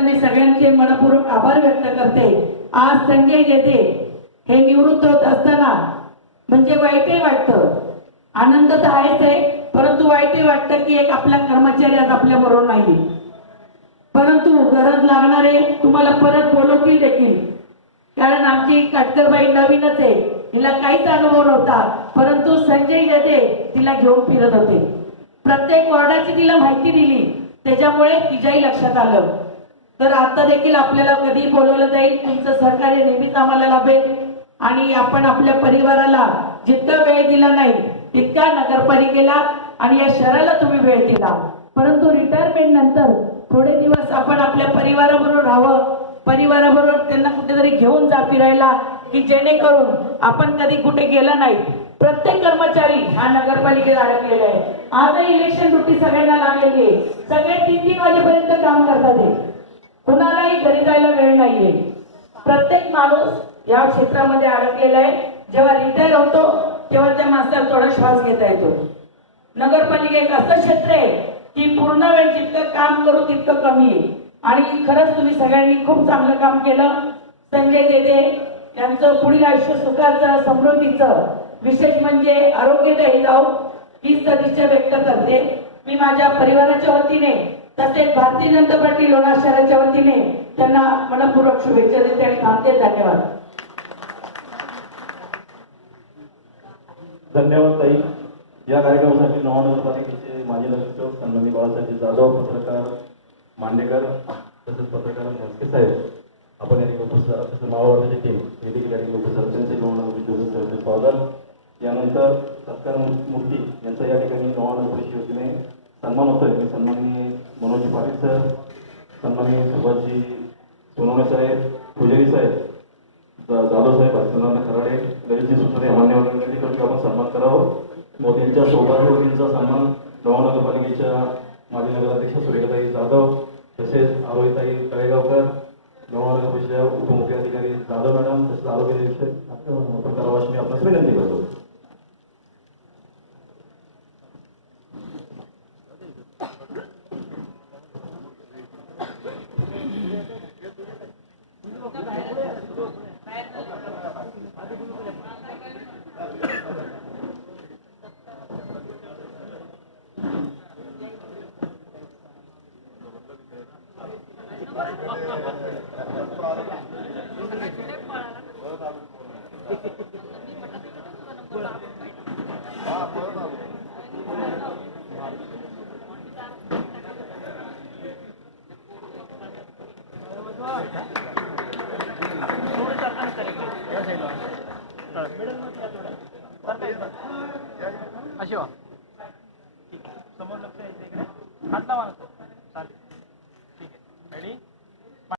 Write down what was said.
त्याबद्दल मी सगळ्यांचे मनपूर्वक आभार व्यक्त करते। आज संजय जेते हे निवृत्त होत असताना म्हणजे वाईटही वाटतं, आनंद तर आहेच आहे, परंतु वाईटही वाटतं की एक आपला कर्मचारी आज आपल्या बरोबर नाही। परंतु गरज लागणारे तुम्हाला परत बोलवतील देखील, कारण आमची काटकरबाई नवीनच आहे, तिला काहीच अनुभव नव्हता, परंतु संजय जेते तिला घेऊन फिरत होते, प्रत्येक वॉर्डाची तिला माहिती दिली, त्याच्यामुळे तिच्याही लक्षात आलं। तर आता देखील आपल्याला कधी बोलवलं जाईल, तुमचं सहकार्य नेहमीच आम्हाला लाभेल आणि आपण आपल्या परिवाराला जितका वेळ दिला नाही तितका नगरपालिकेला आणि या शहराला तुम्ही वेळ दिला। परंतु रिटायरमेंट नंतर थोडे दिवस आपण आपल्या परिवाराबरोबर राहावं, परिवाराबरोबर त्यांना कुठेतरी घेऊन जा फिरायला, की जेणेकरून आपण कधी कुठे गेला नाही। प्रत्येक कर्मचारी हा नगरपालिकेत अडकलेला आहे। आजही इलेक्शन ड्युटी सगळ्यांना लागलेली आहे, सगळे 3-3 वाजेपर्यंत काम करतात, कुणालाही घरी जायला वेळ नाहीये। प्रत्येक माणूस या क्षेत्रामध्ये अडकलेला आहे, जेव्हा रिटायर होतो तेव्हा त्या माणसाला थोडा श्वास घेता येतो। नगरपालिका एक असं क्षेत्र आहे की पूर्ण वेळ जितकं काम करू तितकं कमी आहे आणि खरंच तुम्ही सगळ्यांनी खूप चांगलं काम केलं। संजय जेते यांचं पुढील आयुष्य सुखाचं समृद्धीचं, विशेष म्हणजे आरोग्यदायी जाऊ ही सदिच्छा व्यक्त करते। मी माझ्या परिवाराच्या वतीने तसेच भारतीय जनता पार्टी लोणार शहराच्या वतीने त्यांना मनपूर्वक शुभेच्छा देते आणि थांबते। धन्यवाद। धन्यवाद ताई। या कार्यक्रमासाठी नगरपालिकेचे माजी नगरसेवक सन्माननीय बाळासाहेब जाधव, पत्रकार मांडेकर तसेच पत्रकार मोजके साहेब, आपण या ठिकाणी उपस्थित आहात। मावळवाडीची टीम हे देखील या ठिकाणी उपस्थित आहेत, त्यांचे स्वागत। यानंतर सत्कार मूर्ती यांचा या ठिकाणी नगरपालिकेच्या वतीने सन्मान होतोय। सन्माननीय मनोज पाटील सर, सन्माननीय सुभाषजी सोनवणे साहेब, पुजारी साहेब, जाधव साहेब, अर्चना खराडे, ललितजी सुसरे मान्यवरांसाठी आपण सन्मान करावं। मग त्यांच्या सौभाग्यवतींचा सन्मान नगरपालिकेच्या माजी नगराध्यक्ष सुरेखाताई जाधव, तसेच आरोहीताई तळेगावकर, नगरपालिकेच्या उपमुख्य अधिकारी जाधव मॅडम, तसेच आरोग्य निरीक्षक आपण करावं अशी मी आपल्यास विनंती करतो। समोर लक्ष यायचं इकडे हात लावा ना सर, चालेल।